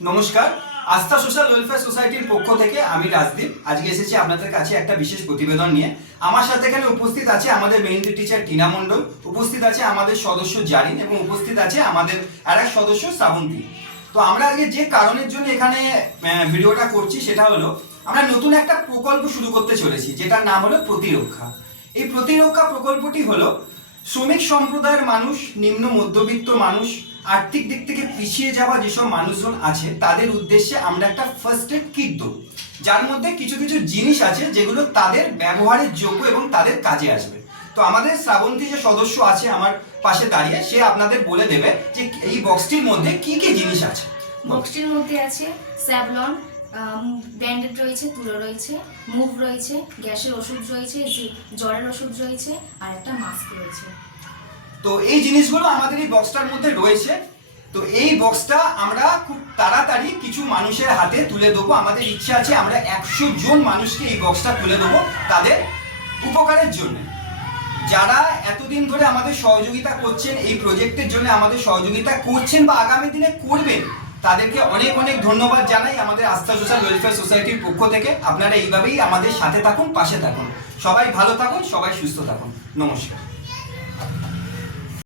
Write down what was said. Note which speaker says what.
Speaker 1: নমস্কার। আস্থা social welfare সোসাইটির পক্ষ থেকে আমি রাজদীপ। আজকে এসেছি আপনাদের কাছে একটা বিশেষ প্রতিবেদন নিয়ে। আমার সাথে এখানে উপস্থিত আছে আমাদের মেহেন্দি টিচার টিনা মণ্ডল, উপস্থিত আছে আমাদের সদস্য জারিন এবং উপস্থিত আছে আমাদের আর এক সদস্য শ্রাবন্তী। তো আমরা আজকে যে কারণের জন্য এখানে ভিডিওটা করছি সেটা হলো, আমরা নতুন একটা প্রকল্প শুরু করতে চলেছি, যেটার নাম হলো প্রতিরক্ষা। এই প্রতিরক্ষা প্রকল্পটি হলো শ্রমিক সম্প্রদায়ের মানুষ, নিম্ন মধ্যবিত্ত মানুষ, আর্থিক দিক থেকে পিছিয়ে যাওয়া যেসব মানুষজন আছে, তাদের উদ্দেশ্যে আমরা একটা ফার্স্ট এড কিট দেবো। যার মধ্যে কিছু কিছু জিনিস আছে যেগুলো তাদের ব্যবহারের যোগ্য এবং তাদের কাজে আসবে। তো আমাদের শ্রাবন্তী যে সদস্য আছে আমার পাশে দাঁড়িয়ে, সে আপনাদের বলে দেবে যে এই বক্সটির মধ্যে কি কি জিনিস আছে।
Speaker 2: বক্সটির মধ্যে আছে স্যাভলন ব্যান্ডেড রয়েছে, তুলো রয়েছে, মুভ রয়েছে, গ্যাসের ওষুধ রয়েছে জ্বরের ওষুধ রয়েছে, আর একটা মাস্ক রয়েছে।
Speaker 1: তো এই জিনিসগুলো আমাদের এই বক্সটার মধ্যে রয়েছে। তো এই বক্সটা আমরা খুব তাড়াতাড়ি কিছু মানুষের হাতে তুলে দেবো। আমাদের ইচ্ছা আছে আমরা একশো জন মানুষকে এই বক্সটা তুলে দেবো তাদের উপকারের জন্য। যারা এতদিন ধরে আমাদের সহযোগিতা করছেন, এই প্রজেক্টের জন্য আমাদের সহযোগিতা করছেন বা আগামী দিনে করবেন তাদেরকে অনেক অনেক ধন্যবাদ জানাই আমাদের আস্থা সোশ্যাল ওয়েলফেয়ার সোসাইটির পক্ষ থেকে। আপনারা এইভাবেই আমাদের সাথে থাকুন, পাশে থাকুন। সবাই ভালো থাকুন, সবাই সুস্থ থাকুন। নমস্কার।